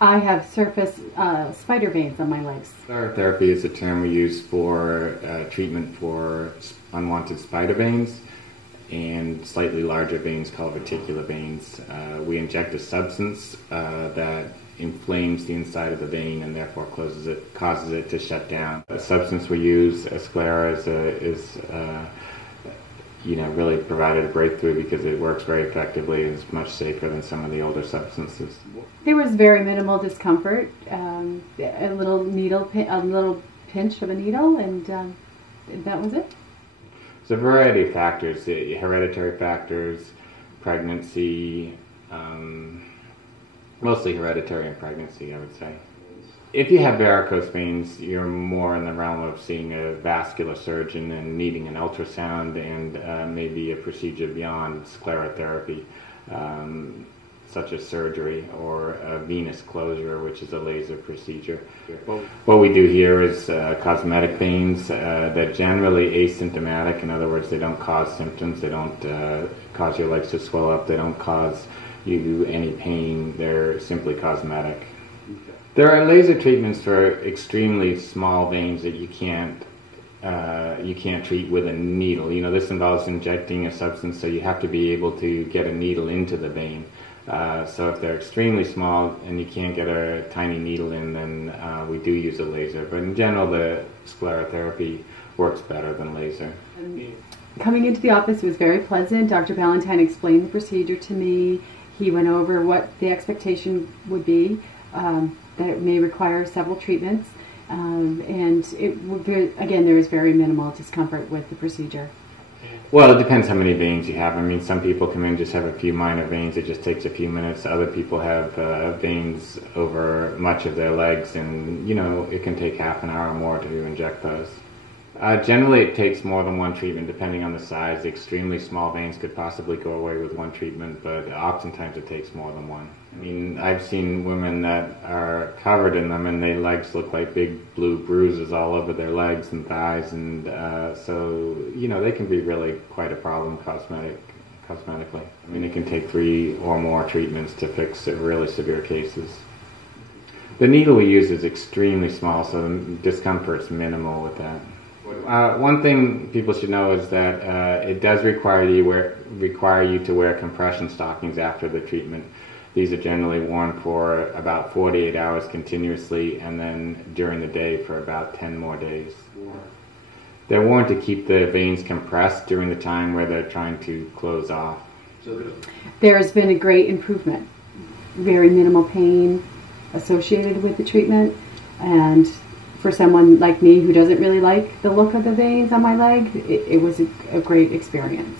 I have surface spider veins on my legs. Sclerotherapy is a term we use for treatment for unwanted spider veins and slightly larger veins called reticular veins. We inject a substance that inflames the inside of the vein and therefore causes it to shut down. The substance we use, sclera, is really provided a breakthrough because it works very effectively and is much safer than some of the older substances. There was very minimal discomfort, a little pinch of a needle, and that was it. It's a variety of factors, hereditary factors, pregnancy, mostly hereditary and pregnancy, I would say. If you have varicose veins, you're more in the realm of seeing a vascular surgeon and needing an ultrasound and maybe a procedure beyond sclerotherapy, such as surgery or a venous closure, which is a laser procedure. What we do here is cosmetic veins. They're generally asymptomatic. In other words, they don't cause symptoms. They don't cause your legs to swell up. They don't cause you any pain. They're simply cosmetic. There are laser treatments for extremely small veins that you can't treat with a needle. This involves injecting a substance, so you have to be able to get a needle into the vein. So if they're extremely small and you can't get a tiny needle in, then we do use a laser. But in general, the sclerotherapy works better than laser. Coming into the office was very pleasant. Dr. Ballentyne explained the procedure to me. He went over what the expectation would be, that it may require several treatments. And again, there is very minimal discomfort with the procedure. Well, it depends how many veins you have. I mean, some people come in just have a few minor veins. It just takes a few minutes. Other people have veins over much of their legs, and, it can take half an hour or more to inject those. Generally, it takes more than one treatment, depending on the size. The extremely small veins could possibly go away with one treatment, but oftentimes it takes more than one. I mean, I've seen women that are covered in them, and their legs look like big blue bruises all over their legs and thighs, and so, they can be really quite a problem cosmetically. I mean, it can take 3 or more treatments to fix really severe cases. The needle we use is extremely small, so the discomfort's minimal with that. One thing people should know is that it does require you to wear compression stockings after the treatment. These are generally worn for about 48 hours continuously, and then during the day for about 10 more days. They're worn to keep the veins compressed during the time where they're trying to close off. There has been a great improvement. Very minimal pain associated with the treatment, and for someone like me who doesn't really like the look of the veins on my leg, it was a great experience.